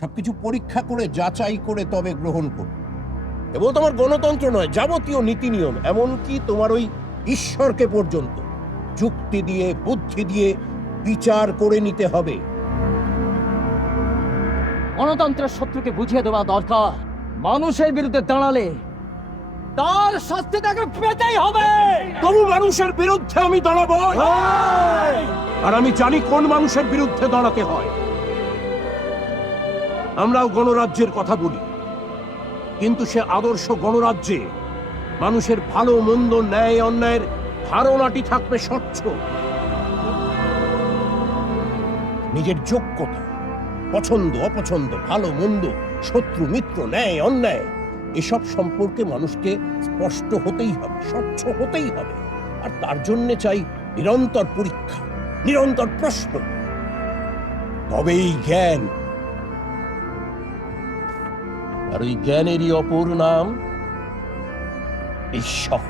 সবকিছু পরীক্ষা করে যাচাই করে তবে গ্রহণ করো। এবং তোমার গণতন্ত্র নয়, যাবতীয় নীতি নিয়ম, এমনকি তোমার ওই ঈশ্বরকে পর্যন্ত যুক্তি দিয়ে বুদ্ধি দিয়ে বিচার করে নিতে হবে। গণতন্ত্রের শত্রুকে বুঝিয়ে দেওয়া দরকার। মানুষের বিরুদ্ধে দাঁড়ালে তার শাস্তি তাকে পেতেই হবে। তবু মানুষের বিরুদ্ধে আমি দাঁড়াবো, আর আমি জানি কোন মানুষের বিরুদ্ধে দাঁড়াতে হয়। আমরাও গণরাজ্যের কথা বলি, কিন্তু সে আদর্শ গণরাজ্যে মানুষের ভালো মন্দ ন্যায় অন্যায়ের ধারণাটি থাকবে স্বচ্ছ। নিজের যোগ্যতা, পছন্দ অপছন্দ, ভালো মন্দ, শত্রু মিত্র, ন্যায় অন্যায় এসব সম্পর্কে মানুষকে স্পষ্ট হতেই হবে, স্বচ্ছ হতেই হবে। আর তার জন্য চাই নিরন্তর পরীক্ষা, নিরন্তর প্রশ্ন, তবেই জ্ঞান। আর ওই জ্ঞানেরই অপর নাম ঈশ্বর।